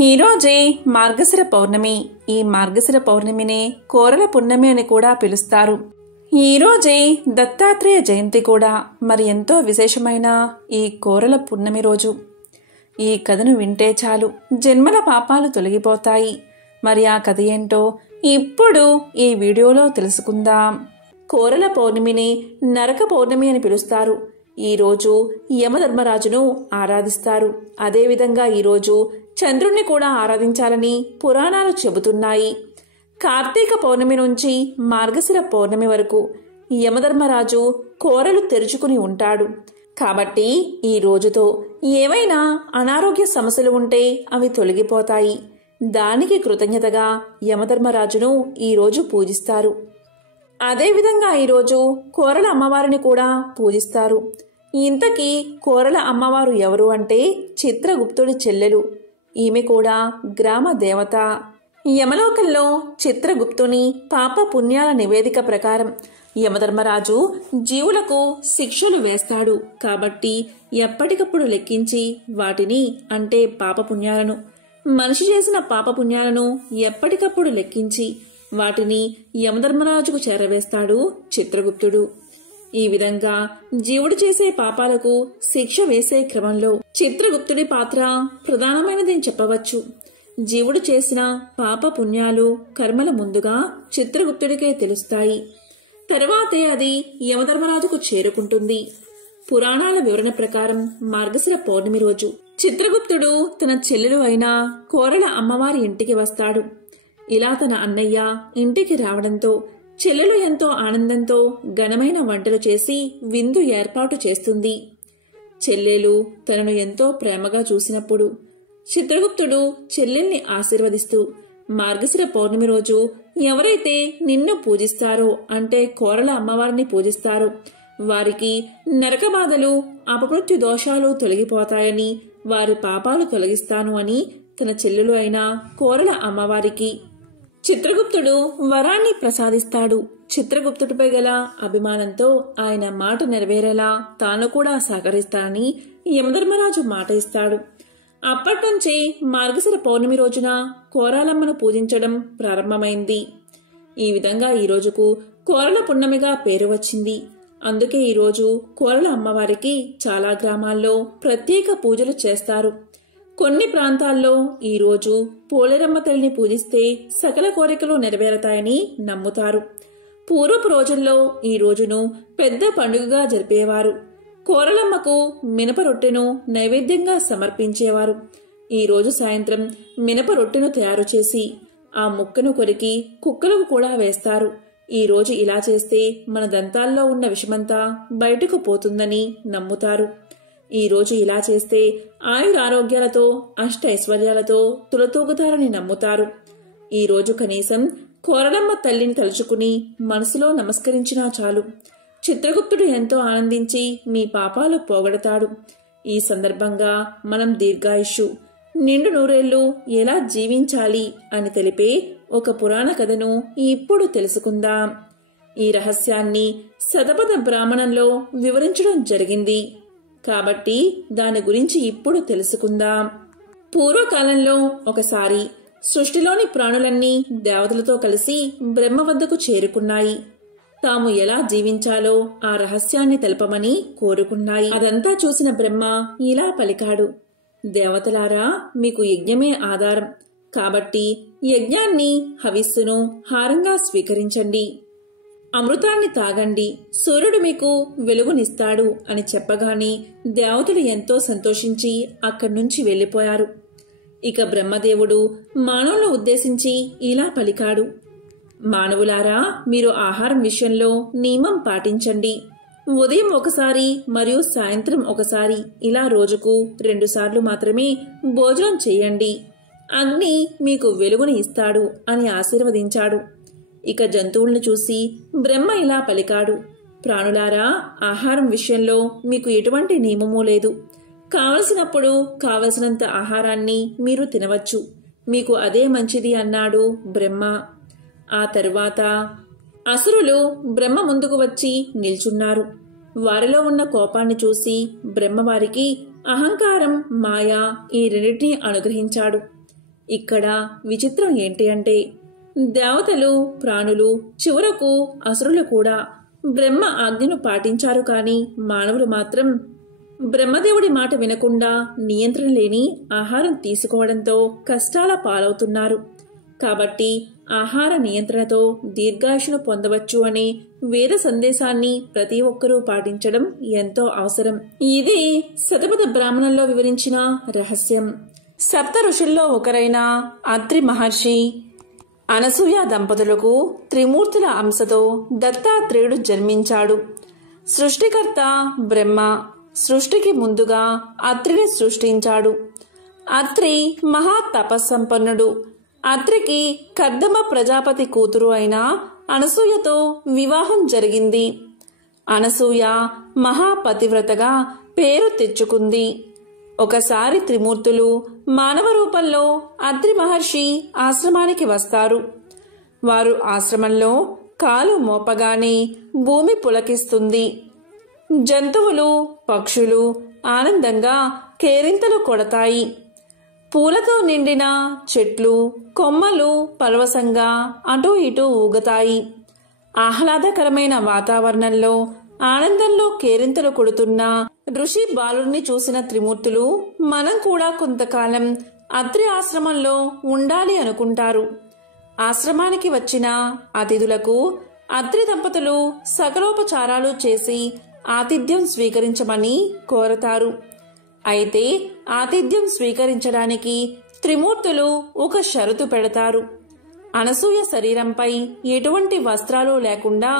ఈరోజే మార్గశిర పౌర్ణమి. ఈ మార్గశిర పౌర్ణమినే కోరల పున్నమి అని కూడా పిలుస్తారు. ఈరోజే దత్తాత్రేయ జయంతి కూడా. మరి ఎంతో విశేషమైన ఈ కోరల పున్నమి రోజు ఈ కథను వింటే చాలు జన్మల పాపాలు తొలగిపోతాయి. మరి ఆ కథ ఏంటో ఇప్పుడు ఈ వీడియోలో తెలుసుకుందాం. కోరల పౌర్ణమిని నరక పౌర్ణమి అని పిలుస్తారు. ఈరోజు యమధర్మరాజును ఆరాధిస్తారు. అదేవిధంగా ఈరోజు చంద్రుణ్ణి కూడా ఆరాధించాలని పురాణాలు చెబుతున్నాయి. కార్తీక పౌర్ణమి నుంచి మార్గశిర పౌర్ణమి వరకు యమధర్మరాజు కోరలు తెరుచుకుని ఉంటాడు. కాబట్టి ఈ రోజుతో ఏవైనా అనారోగ్య సమస్యలు ఉంటే అవి తొలగిపోతాయి. దానికి కృతజ్ఞతగా యమధర్మరాజును ఈరోజు పూజిస్తారు. అదేవిధంగా ఈరోజు కోరల అమ్మవారిని కూడా పూజిస్తారు. ఇంతకీ కోరల అమ్మవారు ఎవరు అంటే చిత్రగుప్తుడి చెల్లెలు. ఈమె కూడా గ్రామ దేవత. యమలోకంలో చిత్రగుప్తుని పాప పుణ్యాల నివేదిక ప్రకారం యమధర్మరాజు జీవులకు శిక్షలు వేస్తాడు. కాబట్టి ఎప్పటికప్పుడు లెక్కించి వాటిని అంటే పాపపుణ్యాలను, మనిషి చేసిన పాపపుణ్యాలను ఎప్పటికప్పుడు లెక్కించి వాటిని యమధర్మరాజుకు చేరవేస్తాడు చిత్రగుప్తుడు. ఈ విధంగా జీవుడు చేసే పాపాలకు శిక్ష వేసే క్రమంలో చిత్రగుప్తుడి పాత్ర ప్రధానమైనదని చెప్పవచ్చు. జీవుడు చేసిన పాప పుణ్యాలు కర్మల ముందుగా చిత్రగుప్తుడికే తెలుస్తాయి. తరువాతే అది యమధర్మరాజుకు చేరుకుంటుంది. పురాణాల వివరణ ప్రకారం మార్గశిర పౌర్ణమి రోజు చిత్రగుప్తుడు తన చెల్లెలు అయిన కోరల అమ్మవారి ఇంటికి వస్తాడు. ఇలా తన అన్నయ్య ఇంటికి రావడంతో చెల్లెలు ఎంతో ఆనందంతో ఘనమైన వంటలు చేసి విందు ఏర్పాటు చేస్తుంది. చెల్లెలు తనను ఎంతో ప్రేమగా చూసినప్పుడు చిత్రగుప్తుడు చెల్లెల్ని ఆశీర్వదిస్తూ, మార్గశిర పౌర్ణమి రోజు ఎవరైతే నిన్ను పూజిస్తారో అంటే కోరల అమ్మవారిని పూజిస్తారో వారికి నరక బాధలు, అపమృత్యు దోషాలు తొలగిపోతాయని, వారి పాపాలు తొలగిస్తాను అని తన చెల్లెలు అయిన కోరల అమ్మవారికి చిత్రగుప్తుడు వరాన్ని ప్రసాదిస్తాడు. చిత్రగుప్తుడిపై గల అభిమానంతో ఆయన మాట నెరవేరేలా తాను కూడా సహకరిస్తానని యమధర్మరాజు మాట ఇస్తాడు. అప్పట్నుంచే మార్గశిర పౌర్ణమి రోజున కోరాలమ్మను పూజించడం ప్రారంభమైంది. ఈ విధంగా ఈ రోజుకు కోరల పున్నమిగా పేరు వచ్చింది. అందుకే ఈరోజు కోరల అమ్మవారికి చాలా గ్రామాల్లో ప్రత్యేక పూజలు చేస్తారు. కొన్ని ప్రాంతాల్లో ఈరోజు పోలేరమ్మ తల్లిని పూజిస్తే సకల కోరికలు నెరవేరతాయని నమ్ముతారు. పూర్వపు రోజుల్లో ఈ రోజును పెద్ద పండుగగా జరిపేవారు. కోరలమ్మకు మినప రొట్టెను నైవేద్యంగా సమర్పించేవారు. ఈ రోజు సాయంత్రం మినప రొట్టెను తయారు చేసి ఆ ముక్కను కొరికి కుక్కలకు కూడా వేస్తారు. ఈ రోజు ఇలా చేస్తే మన దంతాల్లో ఉన్న విషమంతా బయటకు పోతుందని నమ్ముతారు. ఈ రోజు ఇలా చేస్తే ఆయురారోగ్యాలతో అష్ట ఐశ్వర్యాలతో తులతూగుతారని నమ్ముతారు. ఈ రోజు కనీసం కోరలమ్మ తల్లిని తలుచుకుని మనసులో నమస్కరించినా చాలు చిత్రగుప్తుడు ఎంతో ఆనందించి మీ పాపాలు పోగొడతాడు. ఈ సందర్భంగా మనం దీర్ఘాయుష్షు, నిండు నూరేళ్లు ఎలా జీవించాలి అని తెలిపే ఒక పురాణ కథను ఇప్పుడు తెలుసుకుందాం. ఈ రహస్యాన్ని శతపథ బ్రాహ్మణంలో వివరించడం జరిగింది. కాబట్టి దాని గురించి ఇప్పుడు తెలుసుకుందాం. పూర్వకాలంలో ఒకసారి సృష్టిలోని ప్రాణులన్నీ దేవతలతో కలిసి బ్రహ్మ వద్దకు చేరుకున్నాయి. తాము ఎలా జీవించాలో ఆ రహస్యాన్ని తెలపమని కోరుకున్నాయి. అదంతా చూసిన బ్రహ్మ ఇలా పలికాడు: దేవతలారా, మీకు యజ్ఞమే ఆధారం. కాబట్టి యజ్ఞాన్ని, హవిస్సును హారంగా స్వీకరించండి. అమృతాన్ని తాగండి. సూర్యుడు మీకు వెలుగునిస్తాడు అని చెప్పగానే దేవతలు ఎంతో సంతోషించి అక్కడి నుంచి వెళ్లిపోయారు. ఇక బ్రహ్మదేవుడు మానవులను ఉద్దేశించి ఇలా పలికాడు: మానవులారా, మీరు ఆహారం విషయంలో నియమం పాటించండి. ఉదయం ఒకసారి మరియు సాయంత్రం ఒకసారి ఇలా రోజుకు 2 సార్లు మాత్రమే భోజనం చేయండి. అగ్ని మీకు వెలుగుని ఇస్తాడు అని ఆశీర్వదించాడు. ఇక జంతువులను చూసి బ్రహ్మ ఇలా పలికాడు: ప్రాణులారా, ఆహారం విషయంలో మీకు ఎటువంటి నియమమూ లేదు. కావలసినప్పుడు కావలసినంత ఆహారాన్ని మీరు తినవచ్చు. మీకు అదే మంచిది అన్నాడు బ్రహ్మ. ఆ తరువాత అసురులు బ్రహ్మ ముందుకు వచ్చి నిల్చున్నారు. వారిలో ఉన్న కోపాన్ని చూసి బ్రహ్మ వారికి అహంకారం, మాయ ఈ రెండింటినీ అనుగ్రహించాడు. ఇక్కడ విచిత్రం ఏంటి అంటే దేవతలు, ప్రాణులు, చివరకు అసురులు కూడా బ్రహ్మ ఆజ్ఞను పాటించారు, కానీ మానవులు మాత్రం బ్రహ్మదేవుడి మాట వినకుండా నియంత్రణ లేని ఆహారం తీసుకోవడంతో కష్టాల పాలవుతున్నారు. కాబట్టి ఆహార నియంత్రణతో దీర్ఘాయుషును పొందవచ్చు అనే వేద సందేశాన్ని ప్రతి ఒక్కరూ పాటించడం ఎంతో అవసరం. ఇది శతపథ బ్రాహ్మణంలో వివరించిన రహస్యం. సప్త ఋషుల్లో ఒకరైన అత్రి మహర్షి అనసూయ దంపతులకు త్రిమూర్తుల అంశతో దత్తాత్రేయుడు జన్మించాడు. సృష్టికర్త బ్రహ్మ సృష్టికి ముందుగా అత్రిని సృష్టించాడు. అత్రి మహా తపస్సంపన్నుడు. అత్రికి కర్దమ ప్రజాపతి కూతురు అయిన అనసూయతో వివాహం జరిగింది. అనసూయ మహాపతివ్రతగా పేరు తెచ్చుకుంది. ఒకసారి త్రిమూర్తులు మానవ రూపంలో అత్రి మహర్షి ఆశ్రమానికి వస్తారు. వారు ఆశ్రమంలో కాలు మోపగానే భూమి పులకిస్తుంది. జంతువులు, పక్షులు ఆనందంగా కేరింతలు కొడతాయి. పూలతో నిండిన చెట్లు, కొమ్మలు పరవశంగా అటూ ఇటూ ఊగుతాయి. ఆహ్లాదకరమైన వాతావరణంలో ఆనందంలో కేరింతలు కొడుతున్న ఋషి బాలుడిని చూసిన త్రిమూర్తులు మనం కూడా కొంతకాలం అత్రి ఆశ్రమంలో ఉండాలి అనుకుంటారు. ఆశ్రమానికి వచ్చిన అతిథులకు అత్రి దంపతులు సకలోపచారాలు చేసి ఆతిథ్యం స్వీకరించమని కోరతారు. అయితే ఆతిథ్యం స్వీకరించడానికి త్రిమూర్తులు ఒక షరతు పెడతారు. అనసూయ శరీరంపై ఎటువంటి వస్త్రాలు లేకుండా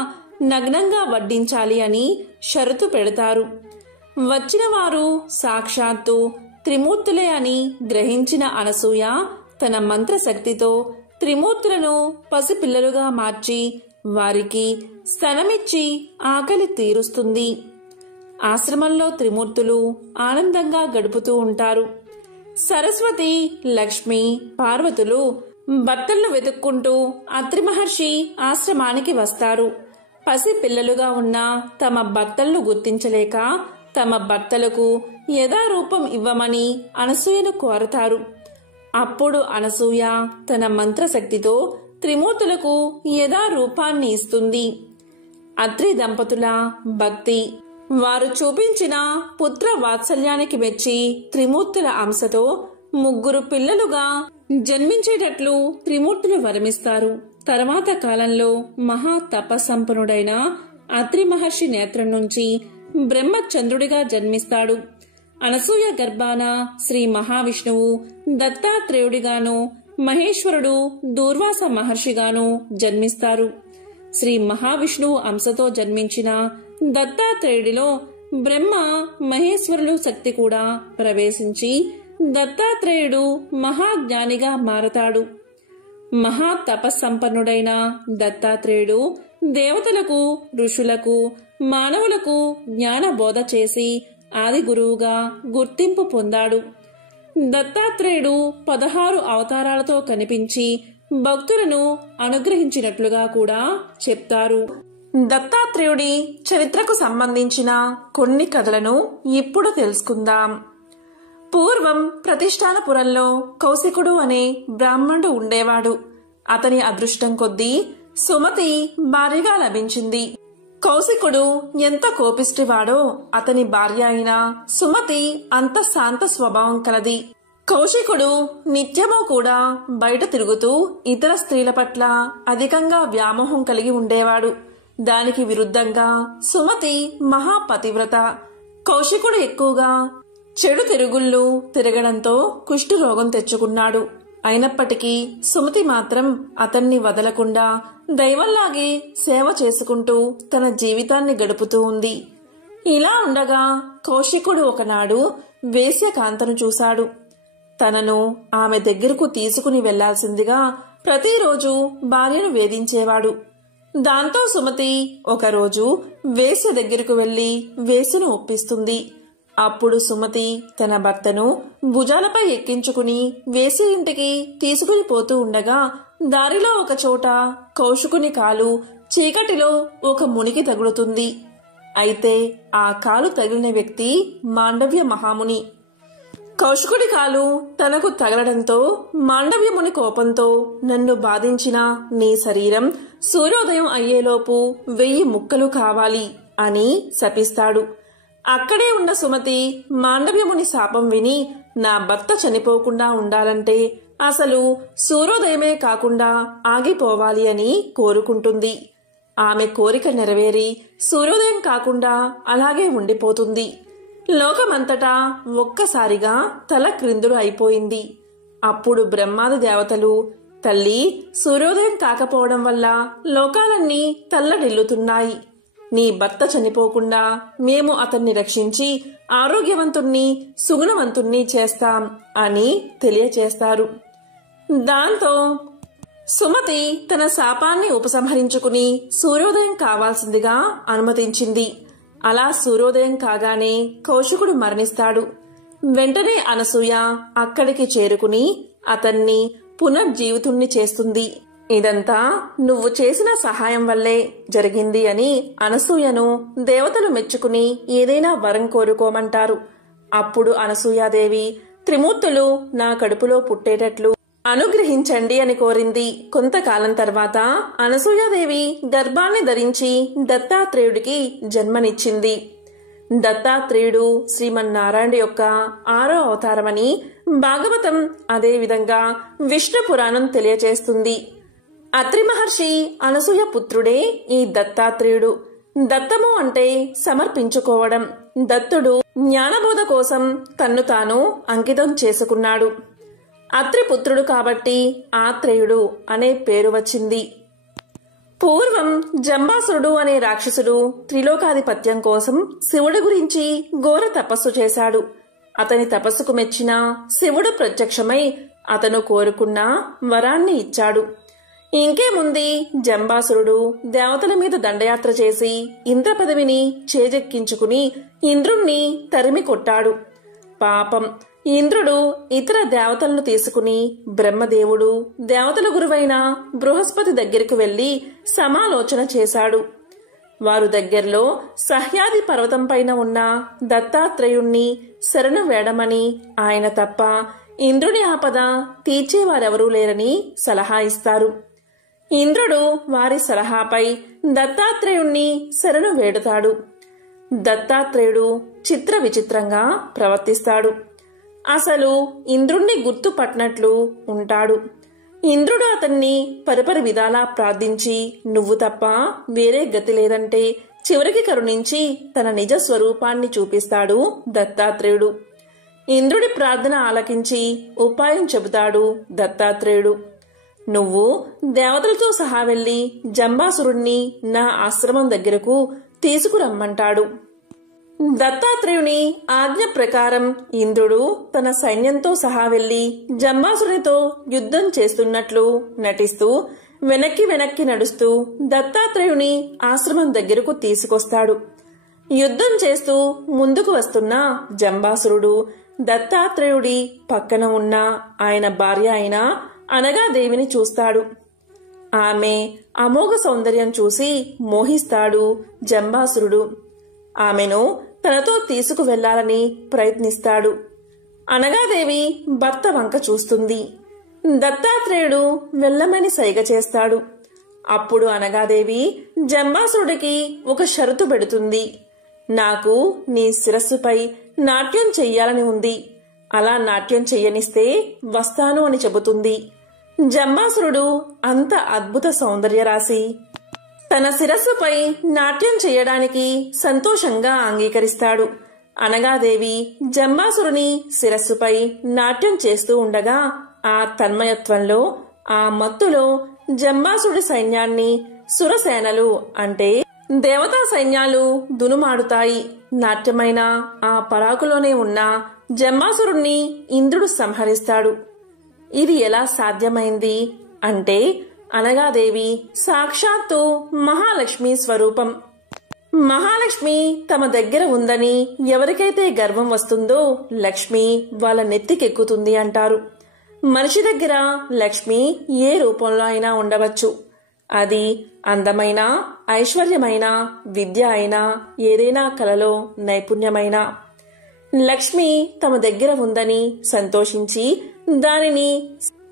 నగ్నంగా వడ్డించాలి అని షరతు పెడతారు. వచ్చిన వారు సాక్షాత్తు త్రిమూర్తులే అని గ్రహించిన అనసూయ తన మంత్రశక్తితో త్రిమూర్తులను పసిపిల్లలుగా మార్చి వారికి స్తనమిచ్చి ఆకలి తీరుస్తుంది. ఆశ్రమంలో త్రిమూర్తులు ఆనందంగా గడుపుతూ ఉంటారు. సరస్వతి, లక్ష్మి, పార్వతులు భర్తలను వెతుక్కుంటూ అత్రి మహర్షి ఆశ్రమానికి వస్తారు. పసి పిల్లలుగా ఉన్న తమ భర్తలను గుర్తించలేక తమ భర్తలకు యథారూపం ఇవ్వమని అనసూయను కోరతారు. అప్పుడు అనసూయ తన మంత్రశక్తితో త్రిమూర్తులకు యథారూపాన్ని ఇస్తుంది. అత్రి దంపతుల భక్తి, వారు చూపించిన పుత్ర వాత్సల్యానికి మెచ్చి త్రిమూర్తుల అంశతో ముగ్గురు పిల్లలుగా జన్మించేటట్లు త్రిమూర్తులు వరమిస్తారు. తర్వాత కాలంలో మహా తపస్సంపన్నుడైన అత్రి మహర్షి నేత్రం నుంచి బ్రహ్మచంద్రుడిగా జన్మిస్తాడు. అనసూయ గర్భాన శ్రీ మహావిష్ణువు దత్తాత్రేయుడిగాను, మహేశ్వరుడు దూర్వాస మహర్షిగాను జన్మిస్తారు. శ్రీ మహావిష్ణువు అంశతో జన్మించిన దత్తాత్రేయుడిలో బ్రహ్మ మహేశ్వరులు శక్తి కూడా ప్రవేశించి దత్తాత్రేయుడు మహాజ్ఞానిగా మారతాడు. మహా తపస్సంపన్నుడైన దత్తాత్రేయుడు దేవతలకు, ఋషులకు, మానవులకు జ్ఞాన బోధ చేసి ఆది గురువుగా గుర్తింపు పొందాడు. దత్తాత్రేయుడు 16 అవతారాలతో కనిపించి భక్తులను అనుగ్రహించినట్లుగా కూడా చెప్తారు. దత్తాత్రేయుడి చరిత్రకు సంబంధించిన కొన్ని కథలను ఇప్పుడు తెలుసుకుందాం. పూర్వం ప్రతిష్టానపురంలో కౌశికుడు అనే బ్రాహ్మణుడు ఉండేవాడు. అతని అదృష్టం కొద్దీ సుమతి భార్యగా లభించింది. కౌశికుడు ఎంత కోపిష్టివాడో అతని భార్య అయిన సుమతి అంత శాంత స్వభావం కలది. కౌశికుడు నిత్యము కూడా బయట తిరుగుతూ ఇతర స్త్రీల పట్ల అధికంగా వ్యామోహం కలిగి ఉండేవాడు. దానికి విరుద్ధంగా సుమతి మహాపతివ్రత. కౌశికుడు ఎక్కువగా చెడు తిరుగుళ్ళు తిరగడంతో కుష్టు రోగం తెచ్చుకున్నాడు. అయినప్పటికీ సుమతి మాత్రం అతన్ని వదలకుండా దైవంలాగే సేవ చేసుకుంటూ తన జీవితాన్ని గడుపుతూ ఉంది. ఇలా ఉండగా కౌశికుడు ఒకనాడు వేశ్యకాంతను చూశాడు. తనను ఆమె దగ్గరకు తీసుకుని వెళ్లాల్సిందిగా ప్రతిరోజు భార్యను వేధించేవాడు. దాంతో సుమతి ఒకరోజు వేశ్య దగ్గరకు వెళ్లి వేశ్యను ఒప్పిస్తుంది. అప్పుడు సుమతి తన భర్తను భుజాలపై ఎక్కించుకుని వేసి ఇంటికి తీసుకుని పోతూ ఉండగా దారిలో ఒక చోట కౌశికుని కాలు చీకటిలో ఒక మునికి తగులుతుంది. అయితే ఆ కాలు తగిలిన వ్యక్తి మాండవ్య మహాముని. కౌశికుడి కాలు తనకు తగలడంతో మాండవ్యముని కోపంతో నన్ను బాధించిన నీ శరీరం సూర్యోదయం అయ్యేలోపు 1000 ముక్కలు కావాలి అని శపిస్తాడు. అక్కడే ఉన్న సుమతి మాండవ్యముని శాపం విని నా భర్త చనిపోకుండా ఉండాలంటే అసలు సూర్యోదయమే కాకుండా ఆగిపోవాలి అని కోరుకుంటుంది. ఆమె కోరిక నెరవేరి సూర్యోదయం కాకుండా అలాగే ఉండిపోతుంది. లోకమంతటా ఒక్కసారిగా తల క్రిందులు అయిపోయింది. అప్పుడు బ్రహ్మాది దేవతలు, తల్లి, సూర్యోదయం కాకపోవడం వల్ల లోకాలన్నీ తల్లడిల్లుతున్నాయి. నీ భర్త చనిపోకుండా మేము అతన్ని రక్షించి ఆరోగ్యవంతుణ్ణి సుగుణవంతుణ్ణి చేస్తాం అని తెలియచేస్తారు. దాంతో సుమతి తన శాపాన్ని ఉపసంహరించుకుని సూర్యోదయం కావాల్సిందిగా అనుమతించింది. అలా సూర్యోదయం కాగానే కౌశికుడు మరణిస్తాడు. వెంటనే అనసూయ అక్కడికి చేరుకుని అతన్ని పునర్జీవితుణ్ణి చేస్తుంది. ఇదంతా నువ్వు చేసిన సహాయం వల్లే జరిగింది అని అనసూయను దేవతలు మెచ్చుకుని ఏదైనా వరం కోరుకోమంటారు. అప్పుడు అనసూయాదేవి, త్రిమూర్తులు నా కడుపులో పుట్టేటట్లు అనుగ్రహించండి అని కోరింది. కొంతకాలం తర్వాత అనసూయాదేవి గర్భాన్ని ధరించి దత్తాత్రేయుడికి జన్మనిచ్చింది. దత్తాత్రేయుడు శ్రీమన్నారాయణుడి యొక్క 6వ అవతారమని భాగవతం, అదేవిధంగా విష్ణు పురాణం తెలియచేస్తుంది. అత్రి మహర్షి అనసూయ పుత్రుడే ఈ దత్తాత్రేయుడు. దత్తము అంటే సమర్పించుకోవడం. దత్తుడు జ్ఞానబోధ కోసం తన్ను తాను అంకితం చేసుకున్నాడు. అత్రి పుత్రుడు కాబట్టి ఆత్రేయుడు అనే పేరు వచ్చింది. పూర్వం జంబాసురుడు అనే రాక్షసుడు త్రిలోకాధిపత్యం కోసం శివుడి గురించి ఘోర తపస్సు చేశాడు. అతని తపస్సుకు మెచ్చిన శివుడు ప్రత్యక్షమై అతను కోరుకున్న వరాన్ని ఇచ్చాడు. ఇంకేముంది, జంబాసురుడు దేవతల మీద దండయాత్ర చేసి ఇంద్ర పదవిని చేజెక్కించుకుని ఇంద్రుణ్ణి తరిమి కొట్టాడు. పాపం, ఇంద్రుడు ఇతర దేవతలను తీసుకుని బ్రహ్మదేవుడు దేవతల గురువైన బృహస్పతి దగ్గరికి వెళ్లి సమాలోచన చేశాడు. వారు దగ్గర్లో సహ్యాది పర్వతం పైన ఉన్న దత్తాత్రేయుణ్ణి శరణు వేడమని, ఆయన తప్ప ఇంద్రుని ఆపద తీర్చేవారెవరూ లేరని సలహా ఇస్తారు. ఇంద్రుడు వారి సలహాపై దత్తాత్రేయుణ్ణి శరణు వేడుతాడు. దత్తాత్రేయుడు చిత్ర విచిత్రంగా ప్రవర్తిస్తాడు. అసలు ఇంద్రుణ్ణి గుర్తుపట్టినట్లు ఉంటాడు. ఇంద్రుడు అతన్ని పరిపరి విధాలా ప్రార్థించి నువ్వు తప్ప వేరే గతి లేదంటే చివరికి కరుణించి తన నిజ స్వరూపాన్ని చూపిస్తాడు దత్తాత్రేయుడు. ఇంద్రుడి ప్రార్థన ఆలకించి ఉపాయం చెబుతాడు దత్తాత్రేయుడు. నువ్వు దేవతలతో సహా వెళ్లి జంబాసురుణ్ణి నా ఆశ్రమం దగ్గరకు తీసుకురమ్మంటాడు. దత్తాత్రేయుని ఆజ్ఞ ప్రకారం ఇంద్రుడు తన సైన్యంతో సహా వెళ్లి జంబాసురునితో యుద్ధం చేస్తున్నట్లు నటిస్తూ వెనక్కి నడుస్తూ దత్తాత్రేయుని ఆశ్రమం దగ్గరకు తీసుకొస్తాడు. యుద్ధం చేస్తూ ముందుకు వస్తున్న జంబాసురుడు దత్తాత్రేయుడి పక్కన ఉన్న ఆయన భార్య అయిన అనగాదేవిని చూస్తాడు. ఆమె అమోఘ సౌందర్యం చూసి మోహిస్తాడు జంబాసురుడు. ఆమెను తనతో తీసుకువెళ్లాలని ప్రయత్నిస్తాడు. అనగాదేవి భర్త వంక చూస్తుంది. దత్తాత్రేయుడు వెళ్ళమని సైగ చేస్తాడు. అప్పుడు అనగాదేవి జంబాసురుడికి ఒక షరతు పెడుతుంది. నాకు నీ శిరస్సుపై నాట్యం చెయ్యాలని ఉంది. అలా నాట్యం చెయ్యనిస్తే వస్తాను అని చెబుతుంది. జంబాసురుడు అంత అద్భుత సౌందర్య రాశి తన శిరస్సుపై నాట్యం చేయడానికి సంతోషంగా అంగీకరిస్తాడు. అనగాదేవి జంబాసురుని శిరస్సుపై నాట్యం చేస్తూ ఉండగా ఆ తన్మయత్వంలో, ఆ మత్తులో జంబాసురుడి సైన్యాన్ని సురసేనలు అంటే దేవతా సైన్యాలు దునుమాడుతాయి. నాట్యమైన ఆ పరాకులోనే ఉన్న జంబాసురుణ్ణి ఇంద్రుడు సంహరిస్తాడు. ఇది ఎలా సాధ్యమైంది అంటే అనగాదేవి సాక్షాత్తు మహాలక్ష్మి స్వరూపం. మహాలక్ష్మి తమ దగ్గర ఉందని ఎవరికైతే గర్వం వస్తుందో లక్ష్మి వాళ్ళ నెత్తికెక్కుతుంది అంటారు. మనిషి దగ్గర లక్ష్మి ఏ రూపంలో అయినా ఉండవచ్చు. అది అందమైన, ఐశ్వర్యమైన, విద్య అయినా, ఏదైనా కళలో నైపుణ్యమైనా. లక్ష్మి తమ దగ్గర ఉందని సంతోషించి దానిని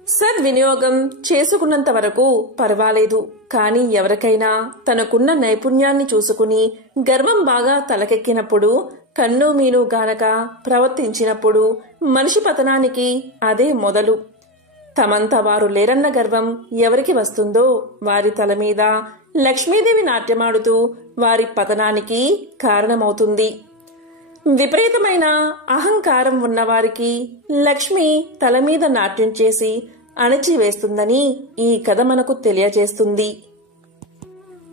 సద్వినియోగం చేసుకున్నంత వరకు పర్వాలేదు. కాని ఎవరికైనా తనకున్న నైపుణ్యాన్ని చూసుకుని గర్వం బాగా తలకెక్కినప్పుడు, కన్ను మీను గానక ప్రవర్తించినప్పుడు మనిషి పతనానికి అదే మొదలు. తమంత వారు లేరన్న గర్వం ఎవరికి వస్తుందో వారి తల మీద లక్ష్మీదేవి నాట్యమాడుతూ వారి పతనానికి కారణమవుతుంది. విపరీతమైన అహంకారం ఉన్నవారికి లక్ష్మి తల మీద నాట్యం చేసి అణచివేస్తుందని ఈ కథ మనకు తెలియజేస్తుంది.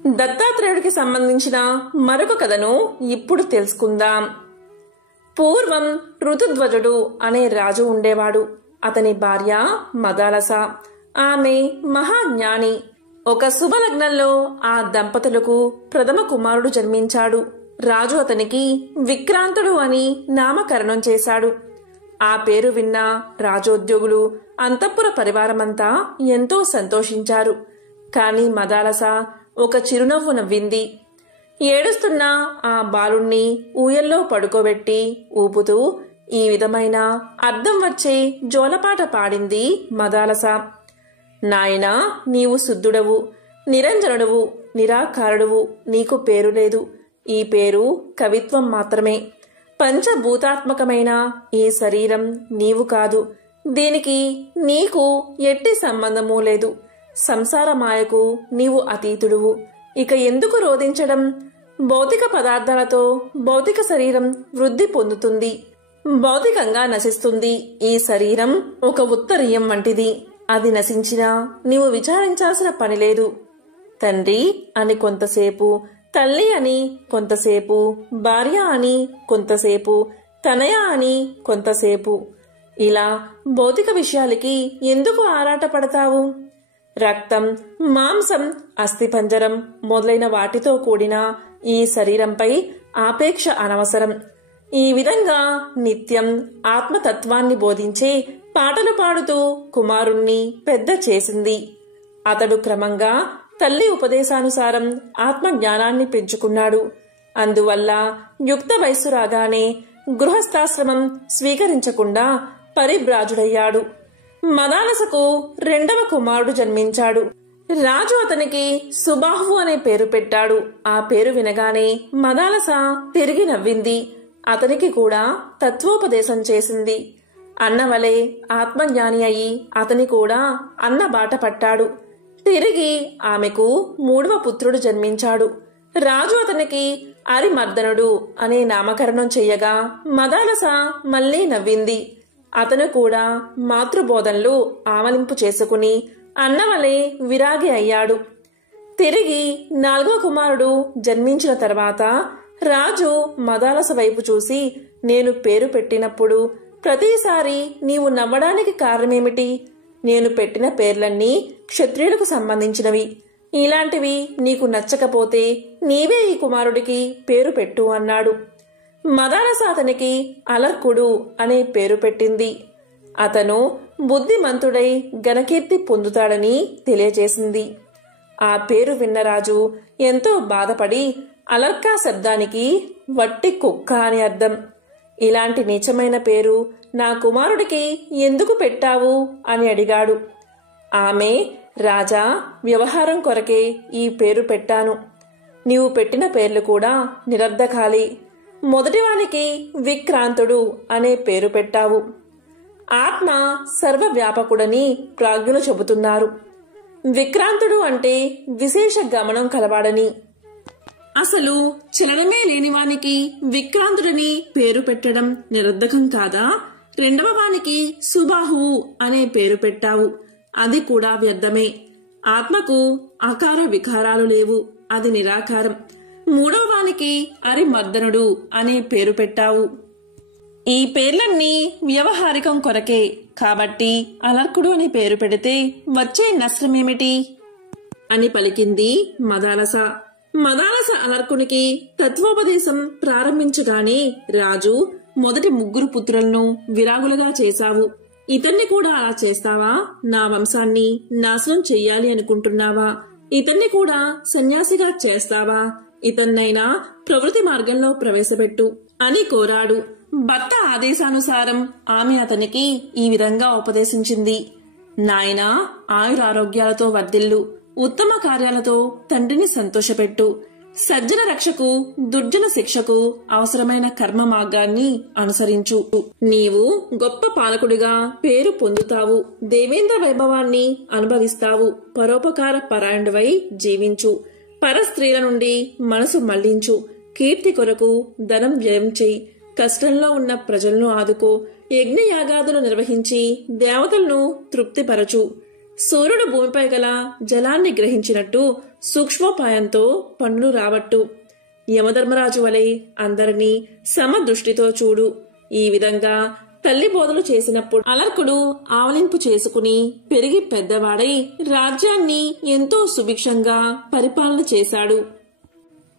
దత్తాత్రేయుడికి సంబంధించిన మరొక కథను ఇప్పుడు తెలుసుకుందాం. పూర్వం ఋతుధ్వజుడు అనే రాజు ఉండేవాడు. అతని భార్య మదాలస. ఆమె మహాజ్ఞాని. ఒక శుభలగ్నంలో ఆ దంపతులకు ప్రథమ కుమారుడు జన్మించాడు. రాజు అతనికి విక్రాంతుడు అని నామకరణం చేశాడు. ఆ పేరు విన్న రాజోద్యోగులు, అంతఃపుర పరివారమంతా ఎంతో సంతోషించారు. కాని మదాలస ఒక చిరునవ్వు నవ్వింది. ఏడుస్తున్న ఆ బాలుణ్ణి ఊయల్లో పడుకోబెట్టి ఊపుతూ ఈ విధమైన అర్థం వచ్చే జోలపాట పాడింది మదాలస. నాయనా, నీవు శుద్ధుడవు, నిరంజనుడవు, నిరాకారుడువు. నీకు పేరు లేదు. ఈ పేరు కవిత్వం మాత్రమే. పంచభూతాత్మకమైన ఈ శరీరం నీవు కాదు. దీనికి నీకు ఎట్టి సంబంధమూ లేదు. సంసార మాయకు నీవు అతీతుడువు. ఇక ఎందుకు రోధించడం? భౌతిక పదార్థాలతో భౌతిక శరీరం వృద్ధి పొందుతుంది, భౌతికంగా నశిస్తుంది. ఈ శరీరం ఒక ఉత్తరీయం వంటిది. అది నశించినా నీవు విచారించాల్సిన పని లేదు. తండ్రి అని కొంతసేపు, తల్లి అని కొంతసేపు, భార్య అని కొంతసేపు, తనయ అని కొంతసేపు. ఇలా భౌతిక విషయాలకి ఎందుకు ఆరాటపడతావు? రక్తం, మాంసం, అస్థిపంజరం మొదలైన వాటితో కూడిన ఈ శరీరంపై ఆపేక్ష అనవసరం. ఈ విధంగా నిత్యం ఆత్మతత్వాన్ని బోధించే పాటలు పాడుతూ కుమారుణ్ణి పెద్ద చేసింది. అతడు క్రమంగా తల్లి ఉపదేశానుసారం ఆత్మజ్ఞానాన్ని పెంచుకున్నాడు. అందువల్ల యుక్త వయస్సు రాగానే గృహస్థాశ్రమం స్వీకరించకుండా పరిభ్రాజుడయ్యాడు. మదాలసకు రెండవ కుమారుడు జన్మించాడు. రాజు అతనికి సుబాహువు అనే పేరు పెట్టాడు. ఆ పేరు వినగానే మదాలస తిరిగి నవ్వింది. అతనికి కూడా తత్వోపదేశం చేసింది. అన్నవలే ఆత్మజ్ఞాని అయి అతని కూడా అన్న బాట పట్టాడు. తిరిగి ఆమెకు మూడవ పుత్రుడు జన్మించాడు. రాజు అతనికి అరిమర్దనుడు అనే నామకరణం చెయ్యగా మదాలస మళ్లీ నవ్వింది. అతను కూడా మాతృబోధనలు ఆమలింపు చేసుకుని అన్నవలే విరాగి అయ్యాడు. తిరిగి నాలుగో కుమారుడు జన్మించిన తర్వాత రాజు మదాలస వైపు చూసి, నేను పేరు పెట్టినప్పుడు ప్రతిసారి నీవు నవ్వడానికి కారణమేమిటి? నేను పెట్టిన పేర్లన్నీ క్షత్రియులకు సంబంధించినవి. ఇలాంటివి నీకు నచ్చకపోతే నీవే ఈ కుమారుడికి పేరు పెట్టు అన్నాడు. మదాలస అతనికి అలర్కుడు అనే పేరు పెట్టింది. అతను బుద్ధిమంతుడై ఘనకీర్తి పొందుతాడని తెలియజేసింది. ఆ పేరు విన్న రాజు ఎంతో బాధపడి అలర్కా శబ్దానికి వట్టి కుక్క అని అర్థం. ఇలాంటి నీచమైన పేరు నా కుమారుడికి ఎందుకు పెట్టావు అని అడిగాడు. ఆమె, రాజా, వ్యవహారం కొరకే ఈ పేరు పెట్టాను. నీవు పెట్టిన పేర్లు కూడా నిరర్ధకాలే. మొదటివానికి విక్రాంతుడు అనే పేరు పెట్టావు. ఆత్మ సర్వవ్యాపకుడని ప్రాజ్ఞులు చెబుతున్నారు. విక్రాంతుడు అంటే విశేష గమనం కలవాడని. అసలు చలనమే లేనివానికి విక్రాంతుడని పేరు పెట్టడం నిరర్ధకం కాదా? రెండవ వానికి సుబాహువు అనే పేరు పెట్టావు. అది కూడా వ్యర్థమే. ఆత్మకు ఆకార వికారాలు లేవు, అది నిరాకారం. మూడవ వానికి అరిమర్దనుడు అనే పేరు పెట్టావు. ఈ పేర్లన్నీ వ్యవహారికం కొరకే. కాబట్టి అలర్కుడు అని పేరు పెడితే వచ్చే నష్టమేమిటి అని పలికింది మదాలస. మదాలస అలర్కునికి తత్వోపదేశం ప్రారంభించగానే రాజు, మొదటి ముగ్గురు పుత్రులను విరాగులుగా చేశావు. ఇతన్ని కూడా అలా చేస్తావా? నా వంశాన్ని నాశనం చెయ్యాలి అనుకుంటున్నావా? ఇతన్ని కూడా సన్యాసిగా చేస్తావా? ఇతన్నైనా ప్రవృత్తి మార్గంలో ప్రవేశపెట్టు అని కోరాడు. భర్త ఆదేశానుసారం ఆమె అతనికి ఈ విధంగా ఉపదేశించింది. నాయనా, ఆయురారోగ్యాలతో వర్ధిల్లు, ఉత్తమ కార్యాలతో తండ్రిని సంతోషపెట్టు, సజ్జన రక్షకు దుర్జన శిక్షకు అవసరమైన కర్మ మార్గాన్ని అనుసరించు. నీవు గొప్ప పాలకుడిగా పేరు పొందుతావు, దేవేంద్ర వైభవాన్ని అనుభవిస్తావు. పరోపకార పరాయణుడివై జీవించు, పర స్త్రీల నుండి మనసు మళ్లించు, కీర్తి కొరకు ధనం వ్యయం చేయి, కష్టంలో ఉన్న ప్రజలను ఆదుకో, యజ్ఞయాగాదులు నిర్వహించి దేవతలను తృప్తిపరచు. సూర్యుడు భూమిపై గల జలాన్ని గ్రహించినట్టు సూక్ష్మోపాయంతో పనులు రాబట్టు. యమధర్మరాజు వలె అందరినీ సమదృష్టితో చూడు. ఈ విధంగా తల్లి బోధలు చేసినప్పుడు అలర్కుడు ఆవలింపు చేసుకుని పెరిగి పెద్దవాడై రాజ్యాన్ని ఎంతో సుభిక్షంగా పరిపాలన చేశాడు.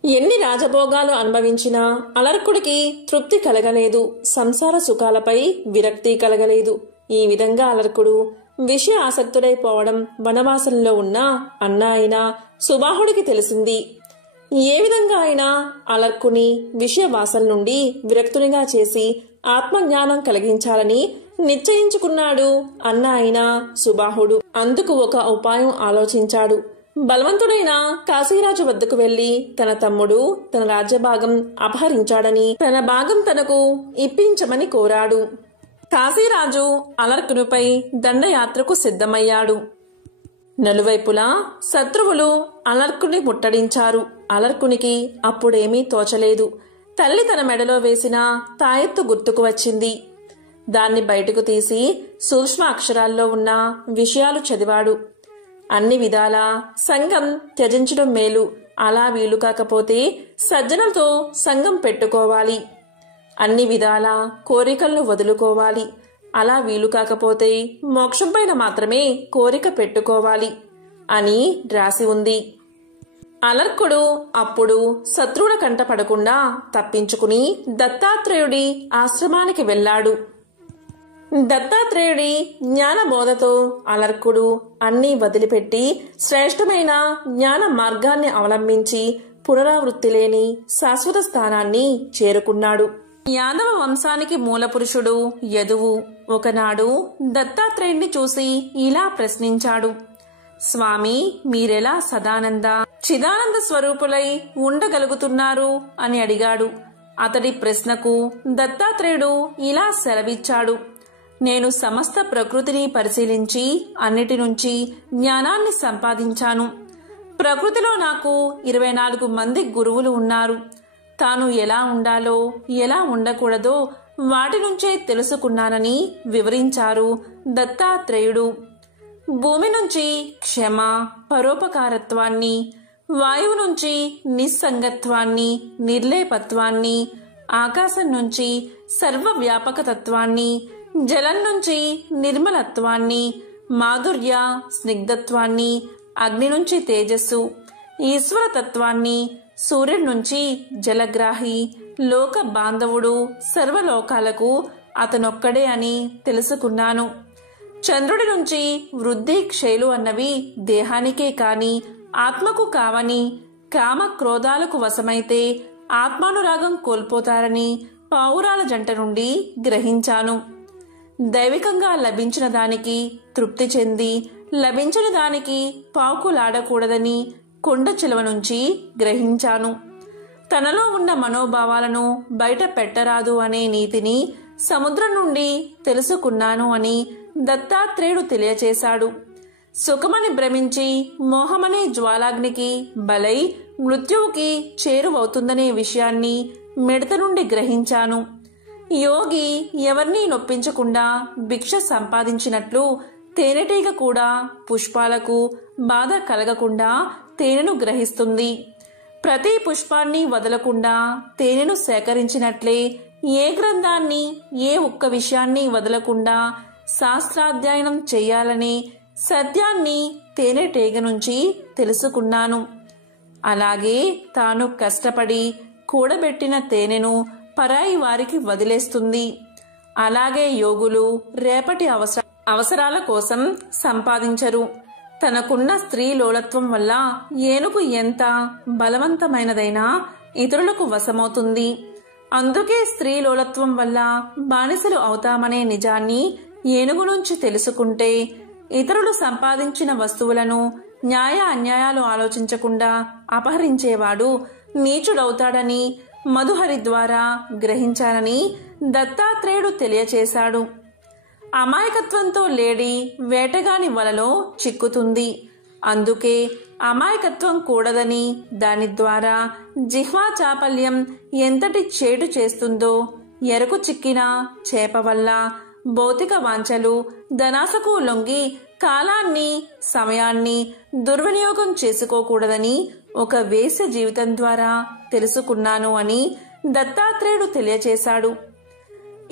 ఎన్ని రాజభోగాలు అనుభవించినా అలర్కుడికి తృప్తి కలగలేదు, సంసార సుఖాలపై విరక్తి కలగలేదు. ఈ విధంగా అలర్కుడు విషయ ఆసక్తుడైపోవడం వనవాసంలో ఉన్న అన్న అయిన సుబాహుడికి తెలిసింది. ఏ విధంగా అయినా అలర్కుని విషయ వాసన నుండి విరక్తునిగా చేసి ఆత్మజ్ఞానం కలిగించాలని నిశ్చయించుకున్నాడు అన్న అయిన సుబాహుడు. అందుకు ఒక ఉపాయం ఆలోచించాడు. బలవంతుడైన కాశీరాజు వద్దకు వెళ్లి తన తమ్ముడు తన రాజ్యభాగం అపహరించాడని తన భాగం తనకు ఇప్పించమని కోరాడు. కాశీరాజు అలర్కునిపై దండయాత్రకు సిద్ధమయ్యాడు. నలువైపులా శత్రువులు అలర్కుని ముట్టడించారు. అలర్కునికి అప్పుడేమీ తోచలేదు. తల్లి తన మెడలో వేసిన తాయెత్తు గుర్తుకు వచ్చింది. దాన్ని బయటకు తీసి సూక్ష్మ అక్షరాల్లో ఉన్న విషయాలు చదివాడు. అన్ని విధాలా సంఘం త్యజించడం మేలు, అలా వీలు కాకపోతే సజ్జనులతో సంఘం పెట్టుకోవాలి. అన్ని విధాలా కోరికలను వదులుకోవాలి, అలా వీలు కాకపోతే మోక్షం పైన మాత్రమే కోరిక పెట్టుకోవాలి అని రాసి ఉంది. అలర్కుడు అప్పుడు శత్రువుల కంట పడకుండా తప్పించుకుని దత్తాత్రేయుడి ఆశ్రమానికి వెళ్లాడు. దత్తాత్రేయుడి జ్ఞానబోధతో అలర్కుడు అన్నీ వదిలిపెట్టి శ్రేష్టమైన జ్ఞాన మార్గాన్ని అవలంబించి పునరావృత్తి లేని శాశ్వత స్థానాన్ని చేరుకున్నాడు. యాదవ వంశానికి మూలపురుషుడు యదువు ఒకనాడు దత్తాత్రేయుడిని చూసి ఇలా ప్రశ్నించాడు. స్వామి, మీరెలా సదానంద చిదానంద స్వరూపులై ఉండగలుగుతున్నారు అని అడిగాడు. అతడి ప్రశ్నకు దత్తాత్రేయుడు ఇలా సెలవిచ్చాడు. నేను సమస్త ప్రకృతిని పరిశీలించి అన్నిటి నుంచి జ్ఞానాన్ని సంపాదించాను. ప్రకృతిలో నాకు 24 మంది గురువులు ఉన్నారు. తాను ఎలా ఉండాలో ఎలా ఉండకూడదో వాటి నుంచే తెలుసుకున్నానని వివరించారు దత్తాత్రేయుడు. భూమి నుంచి క్షమ పరోపకారత్వాన్ని, వాయువు నుంచి నిస్సంగత్వాన్ని నిర్లేపత్వాన్ని, ఆకాశం నుంచి సర్వవ్యాపకతత్వాన్ని, జలం నుంచి నిర్మలత్వాన్ని, మాధుర్య స్నిగ్ధత్వాన్ని, అగ్ని నుంచి తేజస్సు, ఈశ్వరతత్వాన్ని, సూర్యుడి నుంచి జలగ్రాహి, లోక బాంధవుడు, సర్వలోకాలకు అతనొక్కడే అని తెలుసుకున్నాను. చంద్రుడి నుంచి వృద్ధి క్షేలు అన్నవి దేహానికే కాని ఆత్మకు కావని, కామ క్రోధాలకు వశమైతే ఆత్మానురాగం కోల్పోతారని పావురాల జంట నుండి గ్రహించాను. దైవికంగా లభించిన దానికి తృప్తి చెంది లభించని దానికి పాకులాడకూడదని కొండ చిలువ నుంచి గ్రహించాను. తనలో ఉన్న మనోభావాలను బయట పెట్టరాదు అనే నీతిని సముద్రం నుండి తెలుసుకున్నాను అని దత్తాత్రేయుడు తెలియచేశాడు. సుఖమని భ్రమించి మోహమనే జ్వాలాగ్నికి బలై మృత్యువుకి చేరువవుతుందనే విషయాన్ని మిడత నుండి గ్రహించాను. యోగి ఎవరినీ నొప్పించకుండా భిక్ష సంపాదించినట్లు తేనెటీగ కూడా పుష్పాలకు బాధ కలగకుండా తేనెను గ్రహిస్తుంది. ప్రతి పుష్పాన్ని వదలకుండా తేనెను సేకరించినట్లే ఏ గ్రంథాన్ని ఏ ఒక్క విషయాన్ని వదలకుండా శాస్త్రాధ్యయనం చెయ్యాలనే సత్యాన్ని తేనెటీగ నుంచి తెలుసుకున్నాను. అలాగే తాను కష్టపడి కూడబెట్టిన తేనెను పరాయి వారికి వదిలేస్తుంది. అలాగే యోగులు రేపటి అవసరాల కోసం సంపాదించరు. తనకున్న స్త్రీ లోలత్వం వల్ల ఏనుగు ఎంత బలవంతమైనదైనా ఇతరులకు వశమవుతుంది. అందుకే స్త్రీలోలత్వం వల్ల బానిసలు అవుతామనే నిజాన్ని ఏనుగు నుంచి తెలుసుకుంటే ఇతరులు సంపాదించిన వస్తువులను న్యాయ అన్యాయాలు ఆలోచించకుండా అపహరించేవాడు నీచుడవుతాడని మధుహరి ద్వారా గ్రహించానని దత్తాత్రేయుడు తెలియచేశాడు. అమాయకత్వంతో లేడి వేటగాని వలలో చిక్కుతుంది. అందుకే అమాయకత్వం కూడదని, దాని ద్వారా జిహ్వా చాపల్యం ఎంతటి చేటు చేస్తుందో ఎరకు చిక్కిన చేప వల్ల భౌతిక వాంఛలు ధనాసకు లొంగి కాలాన్ని సమయాన్ని దుర్వినియోగం చేసుకోకూడదని ఒక వేశ్య జీవితం ద్వారా తెలుసుకున్నాను అని దత్తాత్రేయుడు తెలియచేశాడు.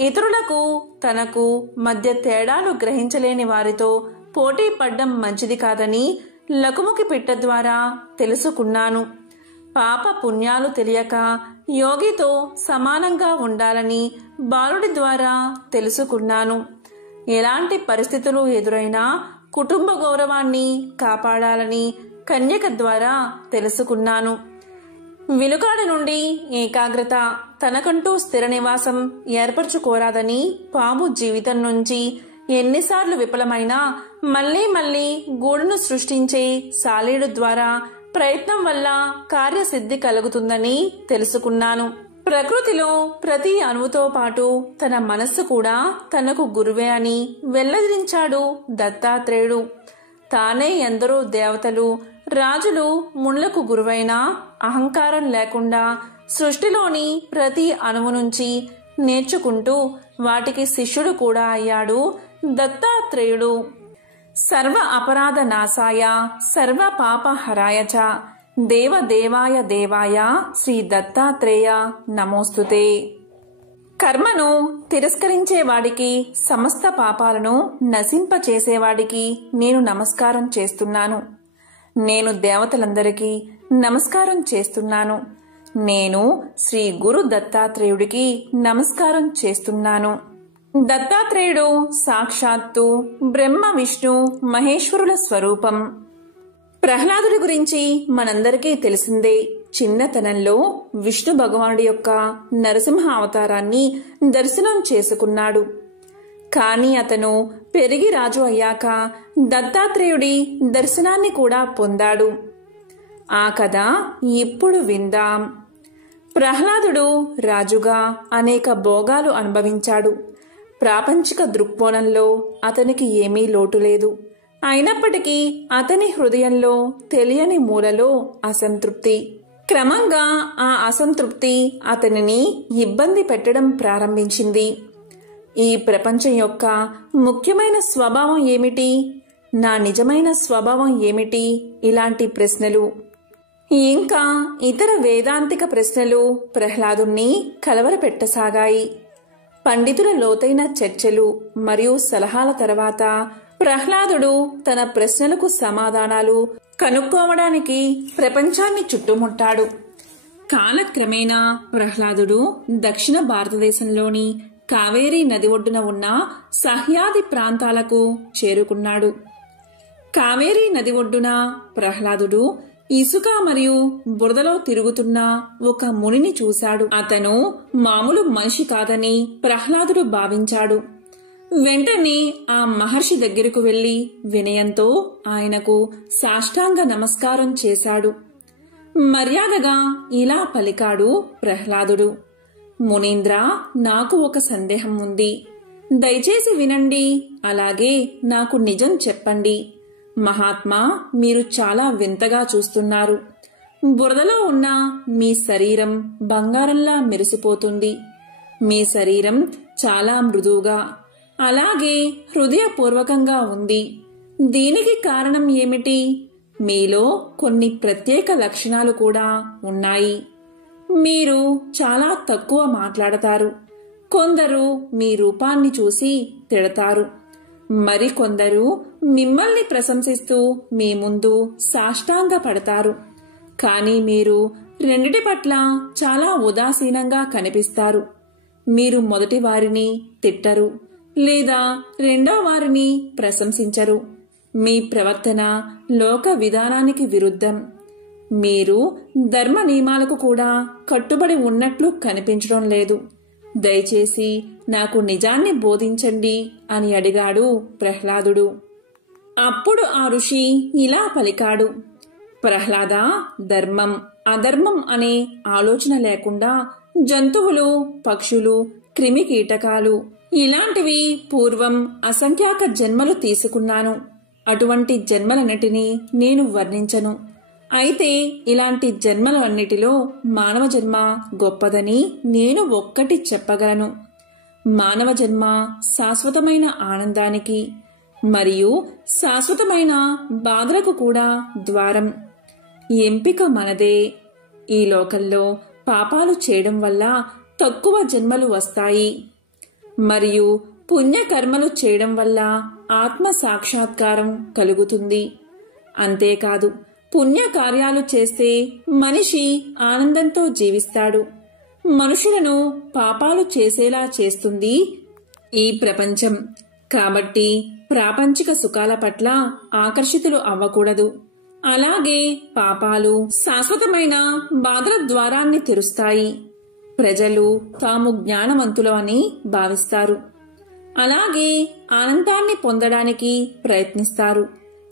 ఇతరులకు తనకు మధ్య తేడాలు గ్రహించలేని వారితో పోటీ పడ్డం మంచిది కాదని లకుముకి పిట్ట ద్వారా తెలుసుకున్నాను. పాప పుణ్యాలు తెలియక యోగితో సమానంగా ఉండాలని బాలుడి ద్వారా తెలుసుకున్నాను. ఎలాంటి పరిస్థితులు ఎదురైనా కుటుంబ గౌరవాన్ని కాపాడాలని కన్యక ద్వారా తెలుసుకున్నాను. విలుకాడి నుండి ఏకాగ్రత, తనకంటూ స్థిర నివాసం ఏర్పరచుకోరాదని పాము జీవితం నుంచి ఎన్నిసార్లు విఫలమైనా మళ్లీ మళ్లీ గూడును సృష్టించే సాలీడు ద్వారా ప్రయత్నం వల్ల కార్యసిద్ధి కలుగుతుందని తెలుసుకున్నాను. ప్రకృతిలో ప్రతి అణువుతో పాటు తన మనస్సు కూడా తనకు గురువే అని వెల్లడించాడు దత్తాత్రేయుడు. తానే ఎందరో దేవతలు, రాజులు, మునులకు గురువైన అహంకారం లేకుండా సృష్టిలోని ప్రతి అణువు నుంచి నేర్చుకుంటూ వాటికి శిష్యుడు కూడా అయ్యాడు దత్తాత్రేయుడు. సర్వ అపరాధ నాశాయ సర్వ పాప హరాయ చ దేవదేవాయ దేవాయ శ్రీ దత్తాత్రేయ నమోస్తుతే. కర్మను తిరస్కరించేవాడికి, సమస్త పాపాలను నశింపచేసేవాడికి నేను నమస్కారం చేస్తున్నాను. నేను దేవతలందరికీ నమస్కారం చేస్తున్నాను. నేను శ్రీ గురు దత్తాత్రేయుడికి నమస్కారం చేస్తున్నాను. దత్తాత్రేయుడు సాక్షాత్తు బ్రహ్మ విష్ణు మహేశ్వరుల స్వరూపం. ప్రహ్లాదుడి గురించి మనందరికీ తెలిసిందే. చిన్నతనంలో విష్ణు భగవానుడి యొక్క నరసింహ అవతారాన్ని దర్శనం చేసుకున్నాడు. కాని అతను పెరిగి రాజు అయ్యాక దత్తాత్రేయుడి దర్శనాన్ని కూడా పొందాడు. ఆ కథ ఇప్పుడు విందాం. ప్రహ్లాదుడు రాజుగా అనేక భోగాలు అనుభవించాడు. ప్రాపంచిక దృక్కోణంలో అతనికి ఏమీ లోటు లేదు. అయినప్పటికీ అతని హృదయంలో తెలియని మూలలో అసంతృప్తి. క్రమంగా ఆ అసంతృప్తి అతనిని ఇబ్బంది పెట్టడం ప్రారంభించింది. ఈ ప్రపంచం యొక్క ముఖ్యమైన స్వభావం ఏమిటి? నా నిజమైన స్వభావం ఏమిటి? ఇలాంటి ప్రశ్నలు, ఇంకా ఇతర వేదాంతిక ప్రశ్నలు ప్రహ్లాదుణ్ణి కలవరపెట్టసాగాయి. పండితుల లోతైన చర్చలు మరియు సలహాల తర్వాత ప్రహ్లాదుడు తన ప్రశ్నలకు సమాధానాలు కనుక్కోవడానికి ప్రపంచాన్ని చుట్టుముట్టాడు. కాలక్రమేణా ప్రహ్లాదుడు దక్షిణ భారతదేశంలోని కావేరీ నది ఒడ్డున ఉన్న సహ్యాది ప్రాంతాలకు చేరుకున్నాడు. కావేరీ నది ఒడ్డున ప్రహ్లాదుడు ఇసుక మరియు బురదలో తిరుగుతున్న ఒక మునిని చూశాడు. అతను మామూలు మనిషి కాదని ప్రహ్లాదుడు భావించాడు. వెంటనే ఆ మహర్షి దగ్గరకు వెళ్లి వినయంతో ఆయనకు సాష్టాంగ నమస్కారం చేశాడు. మర్యాదగా ఇలా పలికాడు ప్రహ్లాదుడు, మునీంద్ర, నాకు ఒక సందేహం ఉంది. దయచేసి వినండి, అలాగే నాకు నిజం చెప్పండి. మహాత్మా, మీరు చాలా వింతగా చూస్తున్నారు. బురదలో ఉన్న మీ శరీరం బంగారంలా మెరిసిపోతుంది. మీ శరీరం చాలా మృదువుగా, అలాగే హృదయపూర్వకంగా ఉంది. దీనికి కారణం ఏమిటి? మీలో కొన్ని ప్రత్యేక లక్షణాలు కూడా ఉన్నాయి. మీరు చాలా తక్కువ మాట్లాడతారు. కొందరు మీ రూపాన్ని చూసి తిడతారు. మరికొందరు మిమ్మల్ని ప్రశంసిస్తూ మీ ముందు సాష్టాంగ పడతారు. కానీ మీరు రెండిటి పట్ల చాలా ఉదాసీనంగా కనిపిస్తారు. మీరు మొదటి వారిని తిట్టరు లేదా రెండో వారిని ప్రశంసించరు. మీ ప్రవర్తన లోక విధానానికి విరుద్ధం. మీరు ధర్మ నియమాలకు కూడా కట్టుబడి ఉన్నట్లు కనిపించడం లేదు. దయచేసి నాకు నిజాన్ని బోధించండి అని అడిగాడు ప్రహ్లాదుడు. అప్పుడు ఆ ఋషి ఇలా పలికాడు. ప్రహ్లాద, ధర్మం అధర్మం అనే ఆలోచన లేకుండా జంతువులు, పక్షులు, క్రిమి కీటకాలు ఇలాంటివి పూర్వం అసంఖ్యాక జన్మలు తీసుకున్నాను. అటువంటి జన్మలన్నిటినీ నేను వర్ణించను. అయితే ఇలాంటి జన్మలన్నిటిలో మానవ జన్మ గొప్పదని నేను ఒక్కటి చెప్పగలను. మానవ జన్మ శాశ్వతమైన ఆనందానికి మరియు శాశ్వతమైన బాధలకు కూడా ద్వారం. ఎంపిక మనదే. ఈ లోకంలో పాపాలు చేయడం వల్ల తక్కువ జన్మలు వస్తాయి మరియు పుణ్యకర్మలు చేయడం వల్ల ఆత్మ సాక్షాత్కారం కలుగుతుంది. అంతేకాదు, పుణ్యకార్యాలు చేస్తే మనిషి ఆనందంతో జీవిస్తాడు. మనుషులను పాపాలు చేసేలా చేస్తుంది ఈ ప్రపంచం. కాబట్టి ప్రాపంచిక సుఖాల పట్ల ఆకర్షితులు అవ్వకూడదు. అలాగే పాపాలు శాశ్వతమైన బాధల ద్వారాన్ని తెరుస్తాయి. ప్రజలు తాము జ్ఞానవంతులు అని భావిస్తారు. అలాగే ఆనందాన్ని పొందడానికి ప్రయత్నిస్తారు.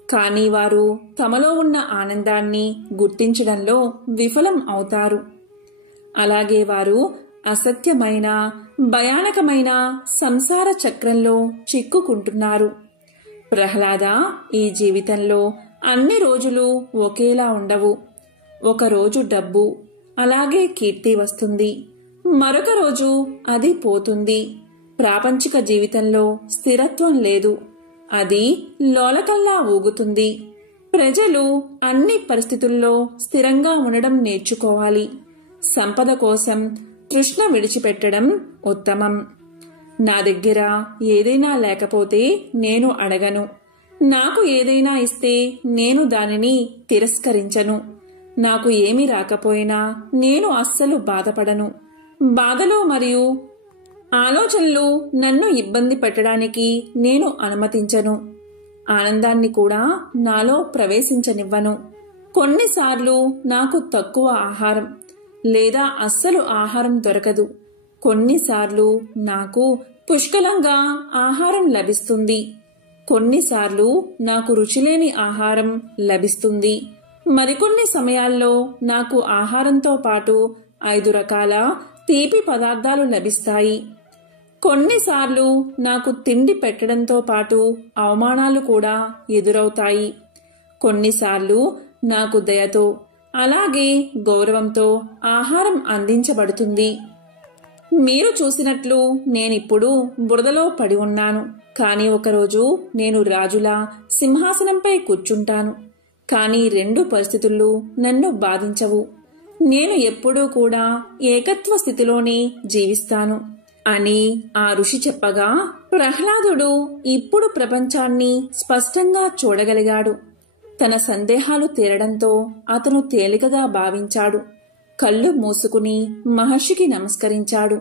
కానీ వారు తమలో ఉన్న ఆనందాన్ని గుర్తించడంలో విఫలం అవుతారు. అలాగే వారు అసత్యమైన భయానకమైన సంసార చక్రంలో చిక్కుకుంటున్నారు. ప్రహ్లాద, ఈ జీవితంలో అన్ని రోజులు ఒకేలా ఉండవు. ఒక రోజు డబ్బు అలాగే కీర్తి వస్తుంది, మరొక రోజు అది పోతుంది. ప్రాపంచిక జీవితంలో స్థిరత్వం లేదు, అది లోలకల్లా ఊగుతుంది. ప్రజలు అన్ని పరిస్థితుల్లో స్థిరంగా ఉండడం నేర్చుకోవాలి. సంపద కోసం తృష్ణ విడిచిపెట్టడం ఉత్తమం. నా దగ్గర ఏదైనా లేకపోతే నేను అడగను. నాకు ఏదైనా ఇస్తే నేను దానిని తిరస్కరించను. నాకు ఏమీ రాకపోయినా నేను అస్సలు బాధపడను. బాధలు మరియు ఆలోచనలు నన్ను ఇబ్బంది పెట్టడానికి నేను అనుమతించను. ఆనందాన్ని కూడా నాలో ప్రవేశించనివ్వను. కొన్నిసార్లు నాకు తక్కువ ఆహారం లేదా అస్సలు ఆహారం దొరకదు. కొన్నిసార్లు నాకు పుష్కలంగా ఆహారం లభిస్తుంది. కొన్నిసార్లు నాకు రుచిలేని ఆహారం లభిస్తుంది. మరికొన్ని సమయాల్లో నాకు ఆహారంతో పాటు 5 రకాల తీపి పదార్థాలు లభిస్తాయి. కొన్నిసార్లు నాకు తిండి పెట్టడంతో పాటు అవమానాలు కూడా ఎదురవుతాయి. కొన్నిసార్లు నాకు దయతో అలాగే గౌరవంతో ఆహారం అందించబడుతుంది. మీరు చూసినట్లు నేనిప్పుడు బురదలో పడి ఉన్నాను. కానీ ఒకరోజు నేను రాజులా సింహాసనంపై కూర్చుంటాను. కానీ 2 పరిస్థితులు నన్ను బాధించవు. నేను ఎప్పుడూ కూడా ఏకత్వ స్థితిలోనే జీవిస్తాను అని ఆ ఋషి చెప్పగా ప్రహ్లాదుడు ఇప్పుడు ప్రపంచాన్ని స్పష్టంగా చూడగలిగాడు. తన సందేహాలు తీరడంతో అతను తేలికగా భావించాడు. కళ్ళు మూసుకుని మహర్షికి నమస్కరించాడు.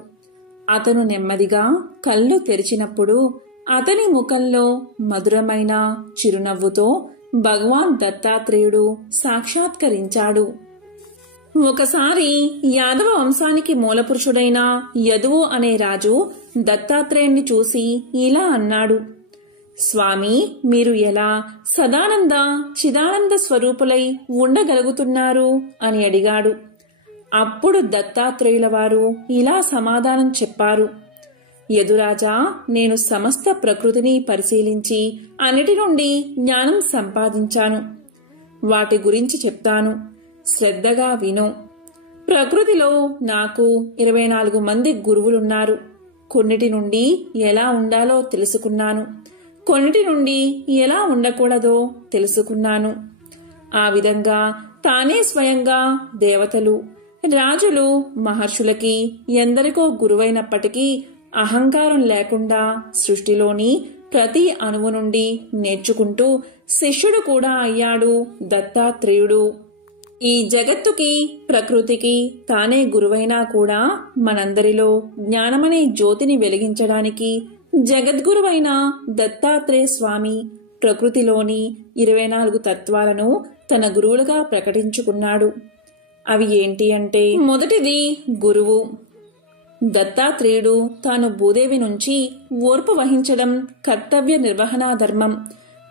అతను నెమ్మదిగా కళ్ళు తెరిచినప్పుడు అతని ముఖంలో మధురమైన చిరునవ్వుతో భగవాన్ దత్తాత్రేయుడు సాక్షాత్కరించాడు. ఒకసారి యాదవ వంశానికి మూలపురుషుడైన యదువు అనే రాజు దత్తాత్రేయుణ్ణి చూసి ఇలా అన్నాడు. స్వామి, మీరు ఎలా సదానంద చిదానంద స్వరూపులై ఉండగలుగుతున్నారు అని అడిగాడు. అప్పుడు దత్తాత్రేయుల వారు ఇలా సమాధానం చెప్పారు. యదురాజా, నేను సమస్త ప్రకృతిని పరిశీలించి అన్నిటి నుండి జ్ఞానం సంపాదించాను. వాటి గురించి చెప్తాను, శ్రద్ధగా విను. ప్రకృతిలో నాకు 24 మంది గురువులున్నారు. కొన్నిటి నుండి ఎలా ఉండాలో తెలుసుకున్నాను, కొన్నిటి నుండి ఎలా ఉండకూడదో తెలుసుకున్నాను. ఆ విధంగా తానే స్వయంగా దేవతలు, రాజులు, మహర్షులకి ఎందరికో గురువైనప్పటికీ అహంకారం లేకుండా సృష్టిలోని ప్రతి అణువు నుండి నేర్చుకుంటూ శిష్యుడు కూడా అయ్యాడు దత్తాత్రేయుడు. ఈ జగత్తుకి ప్రకృతికి తానే గురువైనా కూడా మనందరిలో జ్ఞానమనే జ్యోతిని వెలిగించడానికి జగద్గురువైన దత్తాత్రేయ స్వామి ప్రకృతిలోని 24 తత్వాలను తన గురువులుగా ప్రకటించుకున్నాడు. అవి ఏంటి అంటే, మొదటిది గురువు. దత్తాత్రేయుడు తాను భూదేవి నుంచి ఓర్పు వహించడం కర్తవ్య నిర్వహణా ధర్మం.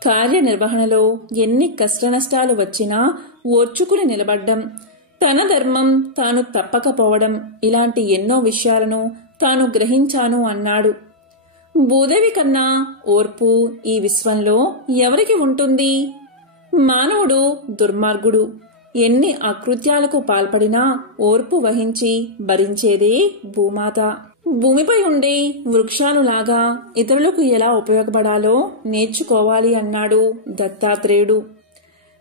కార్యనిర్వహణలో ఎన్ని కష్టనష్టాలు వచ్చినా ఓర్చుకుని నిలబడ్డం, తన ధర్మం తాను తప్పకపోవడం, ఇలాంటి ఎన్నో విషయాలను తాను గ్రహించాను అన్నాడు. భూదేవి కన్నా ఓర్పు ఈ విశ్వంలో ఎవరికి ఉంటుంది? మానవుడు దుర్మార్గుడు. ఎన్ని అకృత్యాలకు పాల్పడినా ఓర్పు వహించి భరించేదే భూమాత. భూమిపై ఉండే వృక్షాలులాగా ఇతరులకు ఎలా ఉపయోగపడాలో నేర్చుకోవాలి అన్నాడు దత్తాత్రేయుడు.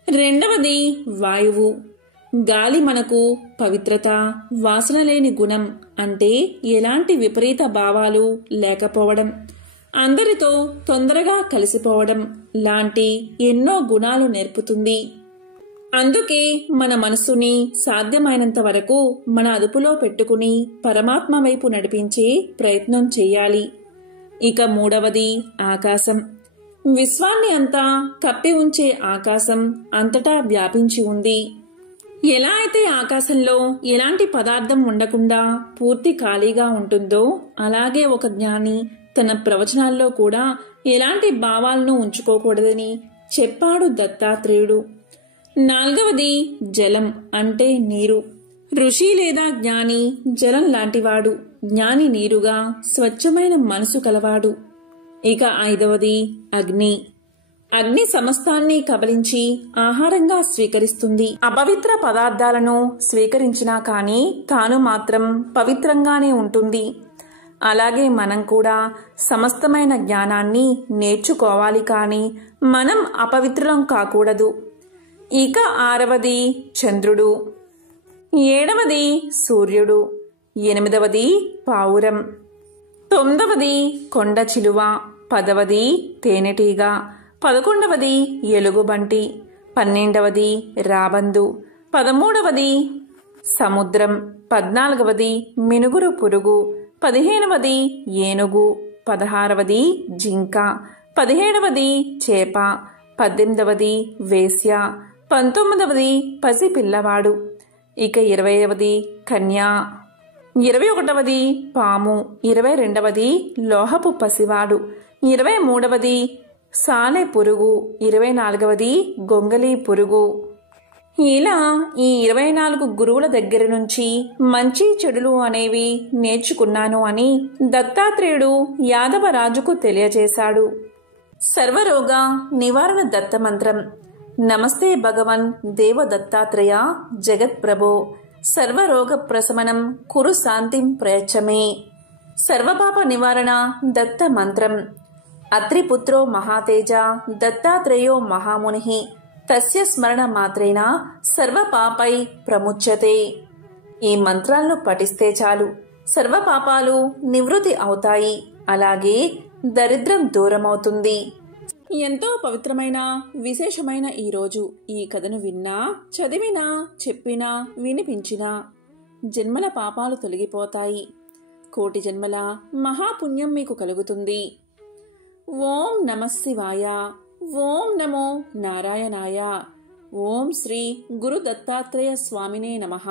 రెండవది వాయువు. గాలి మనకు పవిత్రత, వాసన లేని గుణం, అంటే ఎలాంటి విపరీత భావాలు లేకపోవడం, అందరితో తొందరగా కలిసిపోవడం లాంటి ఎన్నో గుణాలు నేర్పుతుంది. అందుకే మన మనసుని సాధ్యమైనంత వరకు మన అదుపులో పెట్టుకుని పరమాత్మ వైపు నడిపించే ప్రయత్నం చెయ్యాలి. ఇక మూడవది ఆకాశం. విశ్వాన్ని అంతా కప్పి ఉంచే ఆకాశం అంతటా వ్యాపించి ఉంది. ఎలా అయితే ఆకాశంలో ఎలాంటి పదార్థం ఉండకుండా పూర్తి ఖాళీగా ఉంటుందో, అలాగే ఒక జ్ఞాని తన ప్రవచనాల్లో కూడా ఎలాంటి భావాలను ఉంచుకోకూడదని చెప్పాడు దత్తాత్రేయుడు. నాలుగవది జలం, అంటే నీరు. ఋషి లేదా జ్ఞాని జలం లాంటివాడు. జ్ఞాని నీరుగా స్వచ్ఛమైన మనసు కలవాడు. ఇక ఐదవది అగ్ని. అగ్ని సమస్తాన్ని కబలించి ఆహారంగా స్వీకరిస్తుంది. అపవిత్ర పదార్థాలను స్వీకరించినా కాని తాను మాత్రం పవిత్రంగానే ఉంటుంది. అలాగే మనం కూడా సమస్తమైన జ్ఞానాన్ని నేర్చుకోవాలి, కాని మనం అపవిత్రం కాకూడదు. ఇక ఆరవది చంద్రుడు, ఏడవది సూర్యుడు, ఎనిమిదవది పావురం, తొమ్మిదవది కొండ చిలువ, 10వది తేనెటీగ, 11వది ఎలుగుబంటి, 12వది రాబందు, 13వది సముద్రం, 14వది మినుగురు పురుగు, 15వది ఏనుగు, 16వది జింక, 17వది చేప, 18వది వేశ్య, 19వది పసిపిల్లవాడు. ఇక 20వది కన్య, 21వది పాము, 22వది లోహపు పసివాడు, 23వది సాలె పురుగు, 24వది గొంగలి పురుగు. ఇలా ఈ 24 గురువుల దగ్గర నుంచి మంచి చెడులు అనేవి నేర్చుకున్నాను అని దత్తాత్రేయుడు యాదవరాజుకు తెలియజేశాడు. సర్వరోగ నివారణ దత్తమంత్రం. నమస్తే భగవన్ దేవ దత్తాత్రేయ జగత్ప్రభో, సర్వరోగ ప్రశమనం కురు శాంతిం ప్రయచ్చమే. సర్వపాప నివారణ దత్త మంత్రం. అత్రిపుత్రో మహాతేజ దత్తాత్రేయో మహాముని, తస్య స్మరణ మాత్రేన సర్వపాపై ప్రముచ్యతే. ఈ మంత్రాలను పఠిస్తే చాలు సర్వపాపాలు నివృత్తి అవుతాయి, అలాగే దరిద్రం దూరమవుతుంది. ఎంతో పవిత్రమైన విశేషమైన ఈరోజు ఈ కథను విన్నా, చదివినా, చెప్పినా, వినిపించినా జన్మల పాపాలు తొలగిపోతాయి. కోటి జన్మల మహాపుణ్యం మీకు కలుగుతుంది. ఓం నమః శివాయ. ఓం నమో నారాయణాయ. ఓం శ్రీ గురు దత్తాత్రేయ స్వామినే నమః.